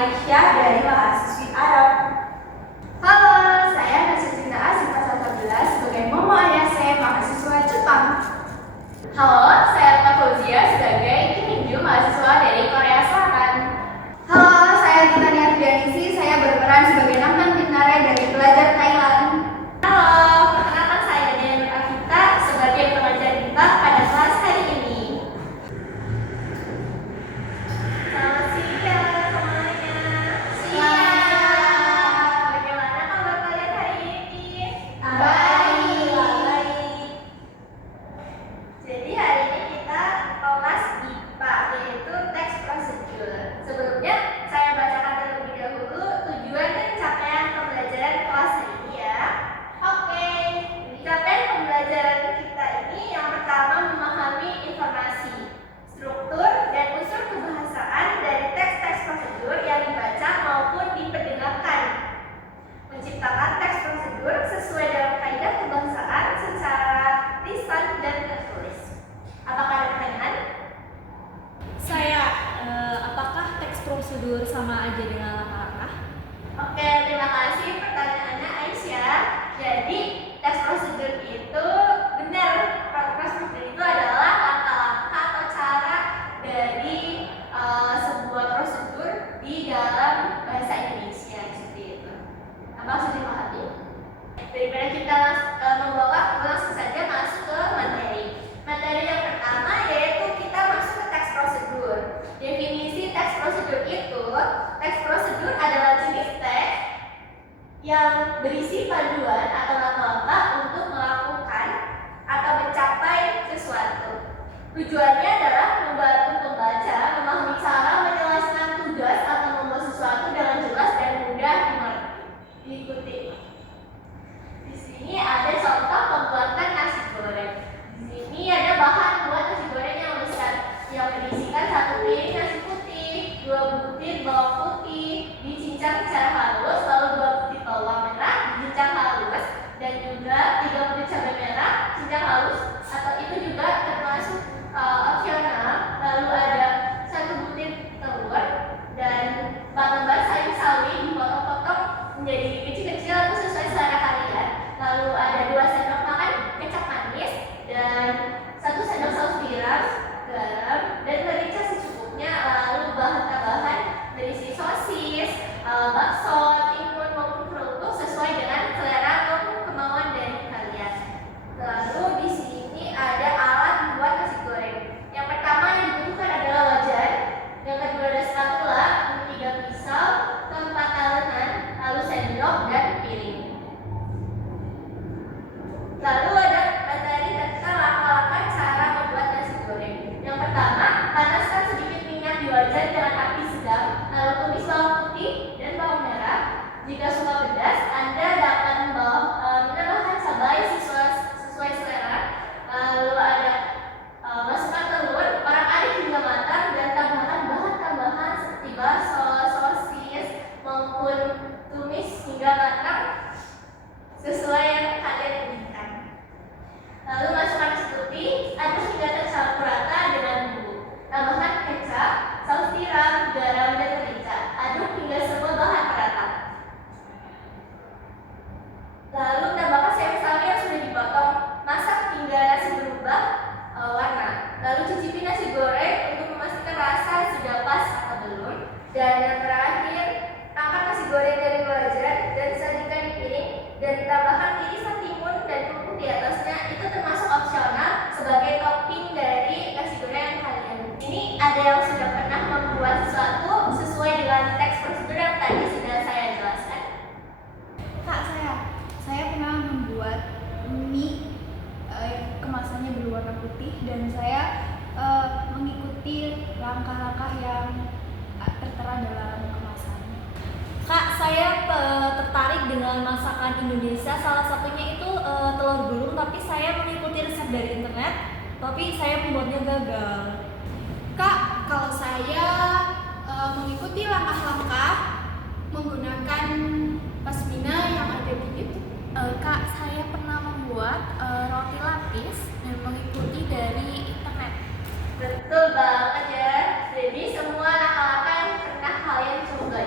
Aisyah dari mahasiswi Arab. Halo, saya Hasina Asifah 11 sebagai Momo Ayase, mahasiswa Jepang. Halo, saya Alma Fauzia sebagai Kim Minju, mahasiswa dari Korea Selatan. Halo, saya Titania Trianisi, saya berperan sebagai Namnan Binare dari pelajar Thailand. Halo, perkenalkan saya Dian Akita sebagai pengajar kita pada kelas hari ini. Selamat siang semuanya. Siang. Bagaimana kabar kalian hari ini? Baik. Jadi hari ini kita kelas IPA, yaitu teks prosedur. Sebelumnya saya bacakan terlebih dahulu tujuan dan capaian pembelajaran kelas hari ini ya. Oke, capaian pembelajaran kita ini yang pertama memahami informasi, struktur dan unsur kebahasaan dari teks-teks prosedur yang dibaca maupun diperdengarkan. Menciptakan teks prosedur sesuai dengan kaidah kebahasaan secara lisan dan tertulis. Apakah ada pertanyaan? Apakah teks prosedur sama aja dengan langkah-langkah? Oke, terima kasih pertanyaannya Aisyah. Jadi, teks prosedur itu benar. Prosedur itu adalah langkah-langkah atau cara dari sebuah prosedur di dalam bahasa Indonesia seperti itu. Apa sudah dipahami? Daripada kita langsung saja masuk ke materi. Materi yang pertama yaitu kita masuk ke teks prosedur. Definisi teks prosedur itu, teks prosedur adalah jenis teks yang berisi panduan atau langkah-langkah untuk melakukan atau mencapai sesuatu. Tujuannya adalah membantu pembaca memahami cara menjelaskan tugas atau membuat sesuatu dengan jelas dan mudah diikuti. Di sini ada contoh pembuatan nasi goreng. Di sini ada bahan buat nasi goreng yang besar yang berisikan 1 piring nasi putih, 2 butir bawang putih dicincang secara halus, lalu 2 butir bawang merah dicincang halus, dan juga 3 butir cabai merah dicincang halus, atau itu juga termasuk opsional. Lalu ada 1 butir telur dan 4 lembar sayur sawi dipotong-potong menjadi kecil-kecil atau sesuai selera kalian. Lalu ada 2 sendok makan kecap manis dan 1 sendok saus tiram, garam, dan merica secukupnya. Lalu bahan tambahan berisi sosis, bakso, timun maupun kerupuk sesuai dengan selera maupun kemauan dari kalian. Lalu di sini ada alat membuat nasi goreng. Yang pertama yang dibutuhkan adalah wajan, yang kedua ada spatula, yang ketiga pisau, keempat talenan, lalu sendok dan piring. Lalu ada materi tentang langkah-langkah cara membuat nasi goreng. Yang pertama, panaskan sedikit minyak di wajan dengan api sedang, lalu tumis bawang putih dan bawang merah. Jika suka pedas, Anda dapat menambahkan cabai sesuai selera. Lalu ada masukkan telur, orak-arik hingga matang, dan tambahkan bahan tambahan seperti bakso, sosis, maupun tumis hingga matang sesuai yang kalian inginkan. Lalu masukkan nasi putih, aduk hingga tercampur rata dengan bumbu. Tambahkan kecap, saus tiram, garam, dan merica. Aduk hingga semua bahan merata. Lalu tambahkan sayur sawi yang sudah dipotong. Masak hingga nasi berubah warna. Lalu cicipi nasi goreng untuk memastikan rasa sudah pas atau belum. Dan yang terakhir, angkat nasi goreng dari wajan dan sajikan di piring dan ditambahkan irisan timun dan kerupuk di atasnya. Itu termasuk opsional sebagai topping dari nasi goreng yang kalian. Ini ada yang sudah pernah membuat sesuatu sesuai dengan teks prosedur yang tadi sudah saya jelaskan? Kak, saya pernah membuat mie kemasannya berwarna putih dan saya mengikuti langkah-langkah yang tertera dalam kemasannya. Kak, saya tertarik dengan masakan Indonesia. Salah satunya itu telur gulung, tapi saya mengikuti resep dari internet, tapi saya membuatnya gagal. Kak, kalau saya mengikuti langkah-langkah menggunakan pasmina yang ada di YouTube. Kak, saya pernah membuat roti lapis dan mengikuti dari internet. Betul banget ya. Jadi semua langkah-langkah yang pernah kalian coba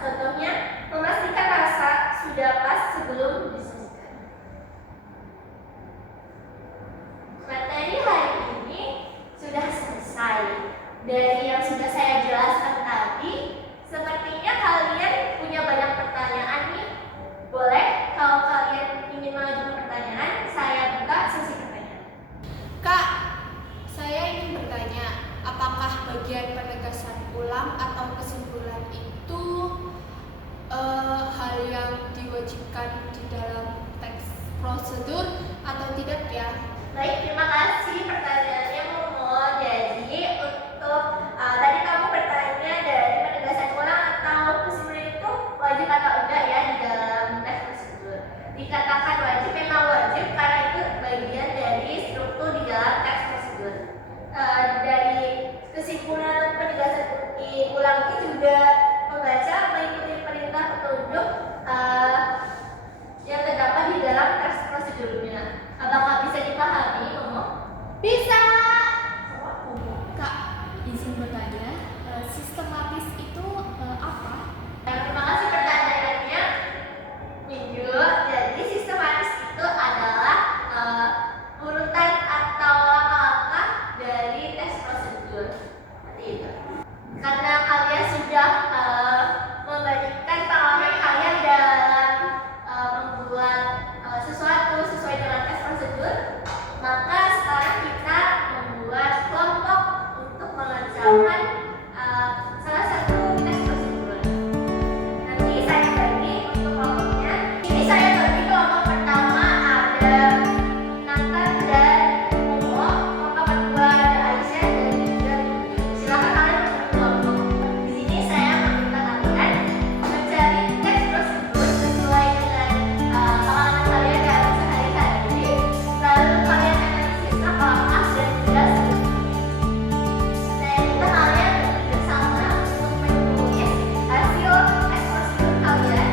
Contohnya, memastikan rasa sudah pas sebelum disajikan. Materi hari ini sudah selesai. Dari yang sudah saya jelaskan tadi, sepertinya kalian punya banyak pertanyaan nih. Boleh kalau kalian ingin mengajukan pertanyaan, saya buka sesi pertanyaan. Kak, saya ingin bertanya, apakah bagian penegasan ulang atau kesimpulan itu hal yang diwajibkan di dalam teks prosedur atau tidak ya? Baik, terima kasih pertanyaannya Momo. Jadi untuk tadi kamu bertanya dari penegasan ulang atau kesimpulan itu wajib atau enggak ya di dalam teks prosedur. Dikatakan wajib, memang wajib karena itu bagian dari struktur di dalam teks prosedur. Dari kesimpulan penegasan ulang ini juga membaca mengikuti perintah petunjuk yang terdapat di dalam teks prosedurnya. Apakah bisa dipahami, Momo? Bisa. Kak, izin bertanya, sistematis itu apa? Terima kasih pertanyaannya, Minggu. Jadi sistematis itu adalah urutan atau langkah-langkah dari tes prosedur. Seperti itu. Karena kalian sudah membandingkan pengalaman kalian dalam membuat sesuatu sesuai dengan tes prosedur, maka sekarang kita membuat kelompok untuk mengerjakan salah satu tes prosedur. Nanti saya bagi untuk kelompoknya. Ini saya bagi kelompok pertama ada Nathan dan Momo, kelompok kedua ada Aisyah dan juga Yudi. Silakan kalian masuk kelompok. Di sini saya meminta kalian mencari teks prosedur sesuai dengan pengalaman kalian dalam sehari-hari. Lalu kalian analisis langkah-langkah dan juga saya minta kalian bersama untuk menulis hasil teks prosedur kalian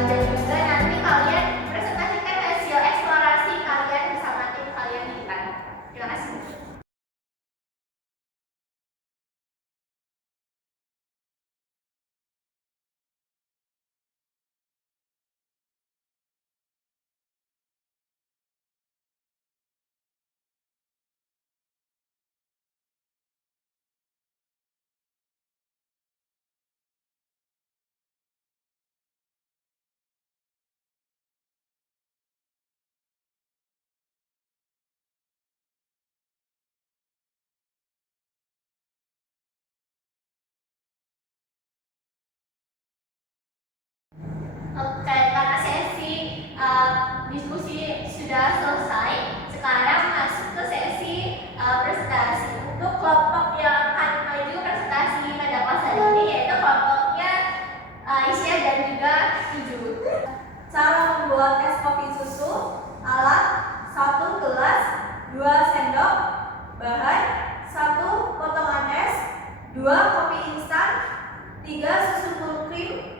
dan juga nanti kalian presentasikan hasil eksplorasi kalian bersama tim kalian di depan. Terima kasih. Oke, karena sesi diskusi sudah selesai, sekarang masuk ke sesi presentasi. Untuk kelompok yang akan maju presentasi pada kelas hari ini yaitu kelompoknya Aisyah dan juga Iju. Cara membuat es kopi susu. Alat: 1 gelas, 2 sendok. Bahan: 1 potongan es, 2 kopi instan, 3 susu full cream,